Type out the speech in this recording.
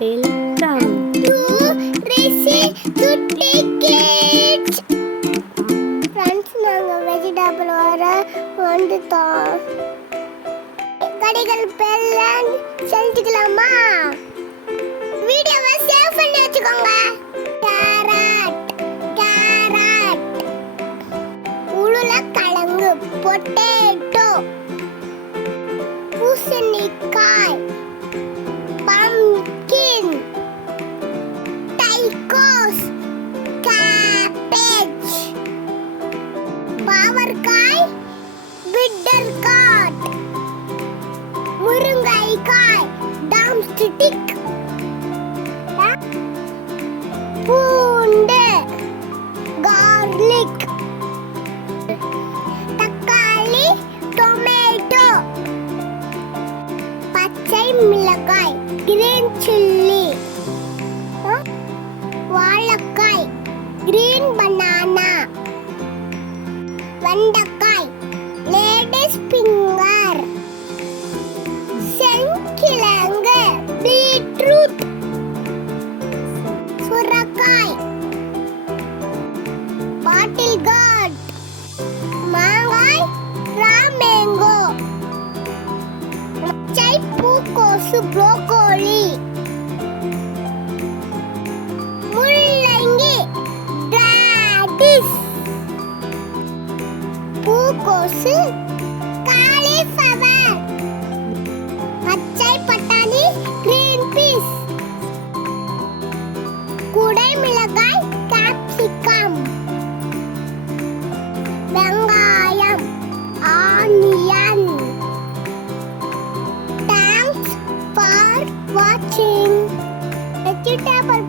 Welcome to Rishi Tutti Kids. Friends நாங்கள் vegetable வர வந்துட்டோம் கடைகள் பெல்லாம் செஞ்சுக்கலாமா வீடியோவை சேவ் பண்ணி வச்சுக்கோங்க கேரட் கேரட் உருளைக்கிழங்கு பொட்டேட்டோ பூசணிக்காய் டைகோஸ் கேபேஜ் பாவற்காய் பிட்டர் காட் முருங்கைக்காய் டாம்ஸ்டிக் பூண்டு கார்லிக் தக்காளி டொமேட்டோ பச்சை மிளகாய் கிரீன் சில்லி கிரீன் பனானா வெண்டைக்காய் லேடிஸ் பிங்கர் செங்கிழங்கு பீட்ரூட் சுரக்காய் பாட்டில் காட் மாங்காய் ராமேங்கோ பூக்கோசு ப்ரோக்கோலி கோசு காலிஃப்ளவர் பச்சை பட்டாணி கிரீன் பீஸ் குடை மிளகாய் கேப்சிகம் வெங்காயம் ஆனியன் தேங்க்ஸ் ஃபார் வாட்சிங் வெஜிடபிள்